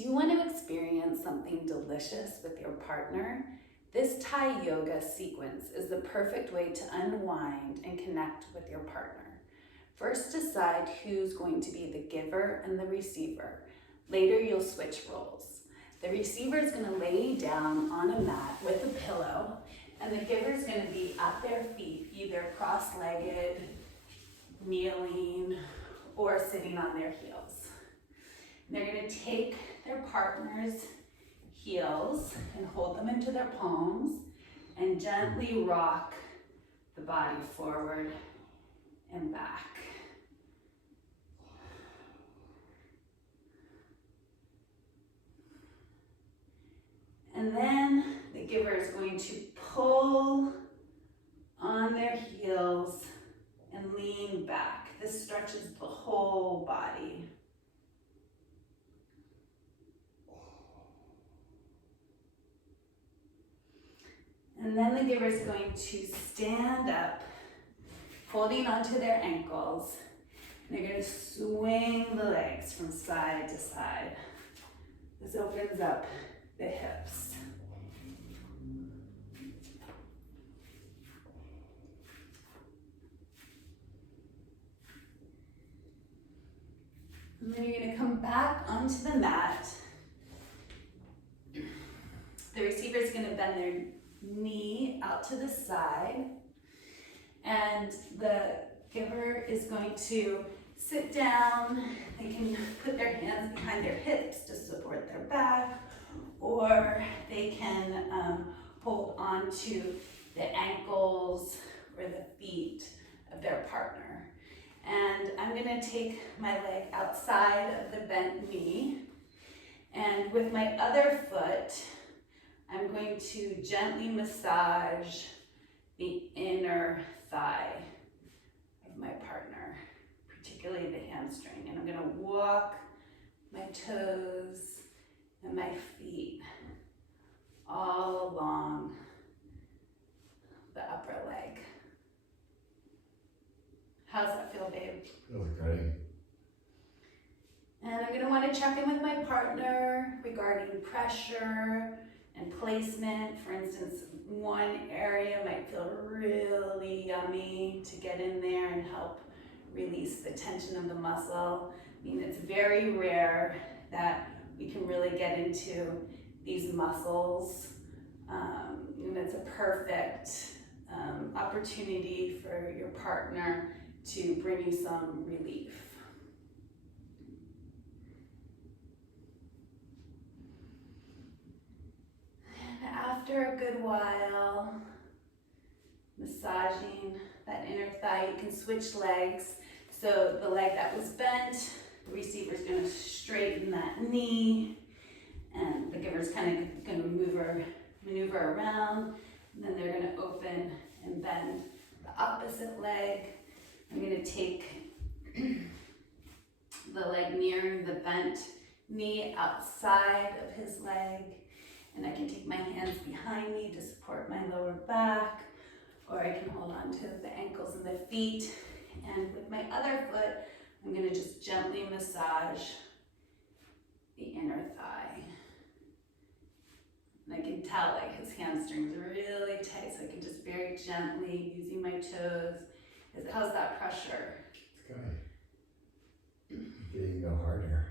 Do you want to experience something delicious with your partner? This Thai yoga sequence is the perfect way to unwind and connect with your partner. First, decide who's going to be the giver and the receiver. Later, you'll switch roles. The receiver is going to lay down on a mat with a pillow, and the giver is going to be at their feet, either cross-legged, kneeling, or sitting on their heels. And they're going to take their partner's heels and hold them into their palms and gently rock the body forward and back. And then the giver is going to pull on their heels and lean back. This stretches the whole body. And then the giver is going to stand up, holding onto their ankles. And they're going to swing the legs from side to side. This opens up the hips. And then you're going to come back onto the mat. The receiver is going to bend their knee out to the side, and the giver is going to sit down. They can put their hands behind their hips to support their back, or they can hold on to the ankles or the feet of their partner. And I'm going to take my leg outside of the bent knee, and with my other foot, I'm going to gently massage the inner thigh of my partner, particularly the hamstring. And I'm going to walk my toes and my feet all along the upper leg. How's that feel, babe? Feels great. And I'm going to want to check in with my partner regarding pressure and placement. For instance, one area might feel really yummy to get in there and help release the tension of the muscle. I mean, it's very rare that we can really get into these muscles. And it's a perfect opportunity for your partner to bring you some relief. After a good while, massaging that inner thigh, you can switch legs. So the leg that was bent, the receiver is going to straighten that knee, and the giver is kind of going to maneuver around, and then they're going to open and bend the opposite leg. I'm going to take the leg nearing the bent knee outside of his leg. And I can take my hands behind me to support my lower back, or I can hold on to the ankles and the feet. And with my other foot, I'm going to just gently massage the inner thigh. And I can tell like his hamstrings are really tight, so I can just very gently, using my toes. How's that pressure? It's good. Getting go harder.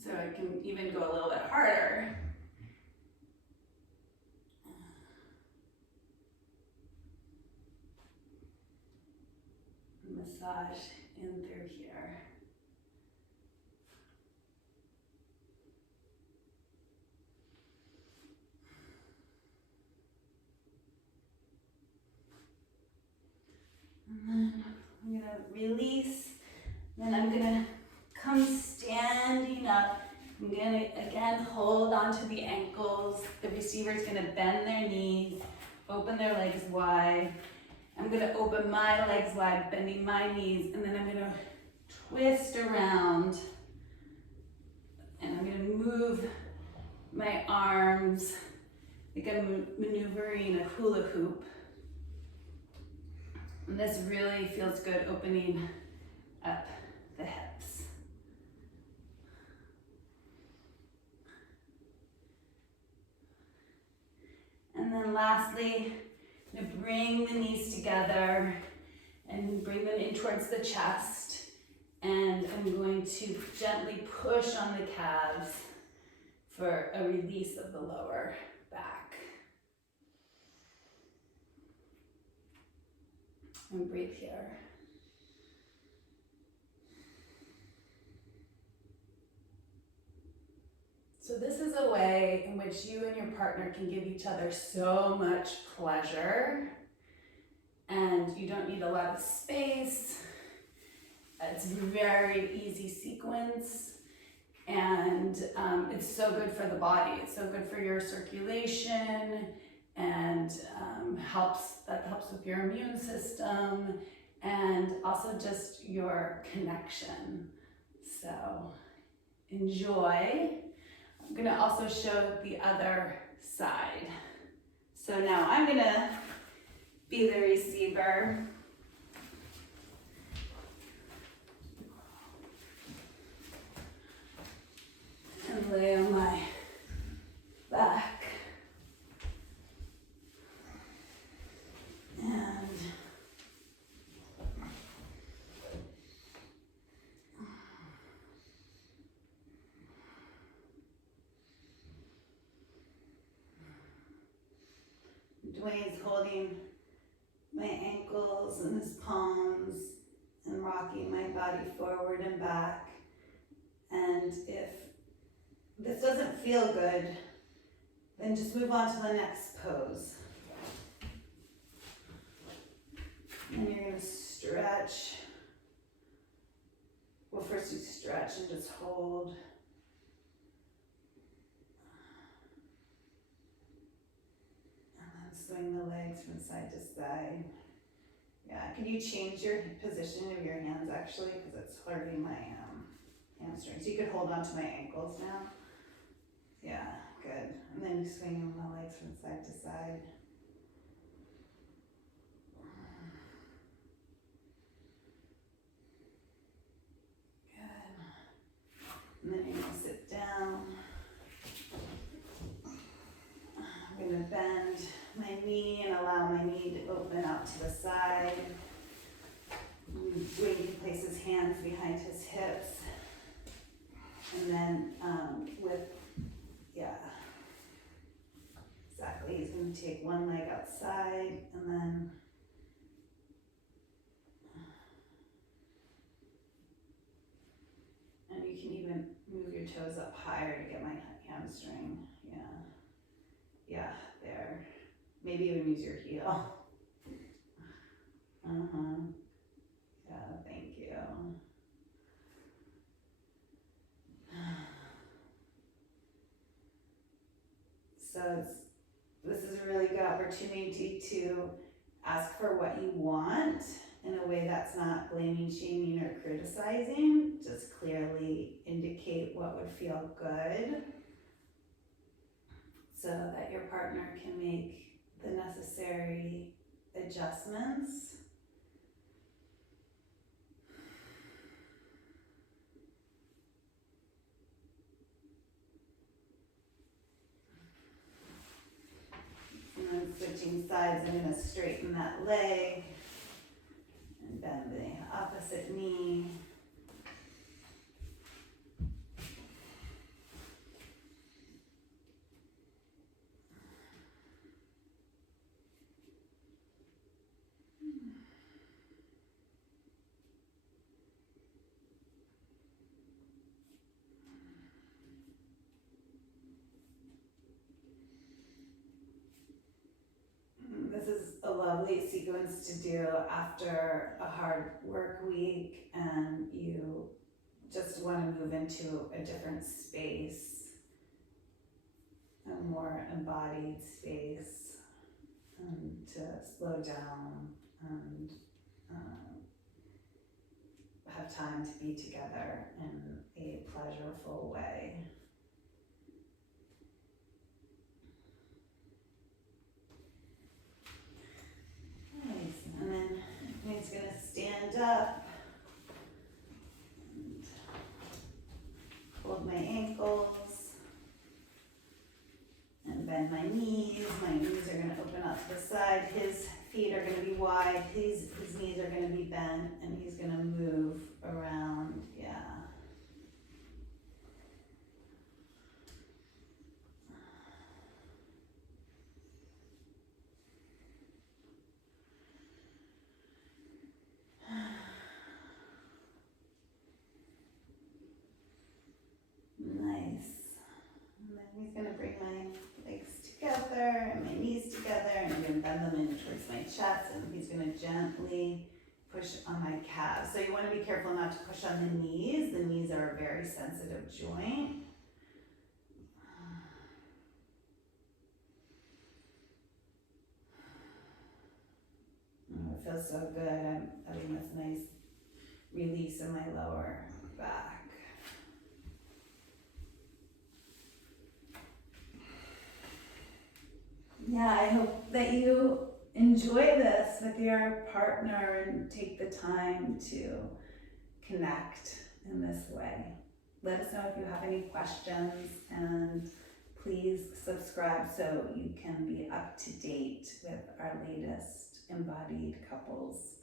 So I can even go a little bit harder. Massage in through here. And then I'm going to release. Then I'm going to come standing up. I'm going to, again, hold onto the ankles. The receiver is going to bend their knees, open their legs wide. I'm going to open my legs wide, bending my knees, and then I'm going to twist around. And I'm going to move my arms like I'm maneuvering a hula hoop. And this really feels good, opening up the hips. lastly, I'm gonna bring the knees together and bring them in towards the chest. And I'm going to gently push on the calves for a release of the lower back. And breathe here. So this is a way in which you and your partner can give each other so much pleasure, and you don't need a lot of space. It's a very easy sequence, and it's so good for the body. It's so good for your circulation, and helps with your immune system, and also just your connection. So enjoy. I'm gonna also show the other side. So now I'm gonna be the receiver. And lay on my back. And Dwayne's holding my ankles in his palms and rocking my body forward and back. And if this doesn't feel good, then just move on to the next pose. And you're gonna stretch. Well, first you stretch and just hold. And then swing the legs from side to side. Yeah, can you change your position of your hands actually? Because it's hurting my hamstrings. You could hold on to my ankles now. Yeah, good. And then you swing the legs from side to side. Good. And then you're gonna sit down. I'm gonna bend my knee and allow my knee to open out to the side. Wayne can place his hands behind his hips. And then exactly, he's going to take one leg outside and then you can even move your toes up higher to get my hamstring. Yeah, there. Maybe even use your heel. Yeah, thank you. So this is a really good opportunity to ask for what you want in a way that's not blaming, shaming, or criticizing. Just clearly indicate what would feel good so that your partner can make the necessary adjustments. And then switching sides, I'm going to straighten that leg and bend the opposite knee. This is a lovely sequence to do after a hard work week and you just want to move into a different space, a more embodied space, and to slow down and have time to be together in a pleasurable way. Nice. And then he's going to stand up and hold my ankles and bend my knees. My knees are going to open out to the side. His feet are gonna be wide, his knees are gonna be bent, and he's gonna move around, yeah. Nice. And then he's gonna bring my legs together and my knees together, and I'm gonna bend them in towards my chest, and he's gonna gently push on my calves. So you wanna be careful not to push on the knees. The knees are a very sensitive joint. Oh, it feels so good. I'm having this nice release in my lower back. Yeah, I hope that you enjoy this with your partner and take the time to connect in this way. Let us know if you have any questions, and please subscribe so you can be up to date with our latest embodied couples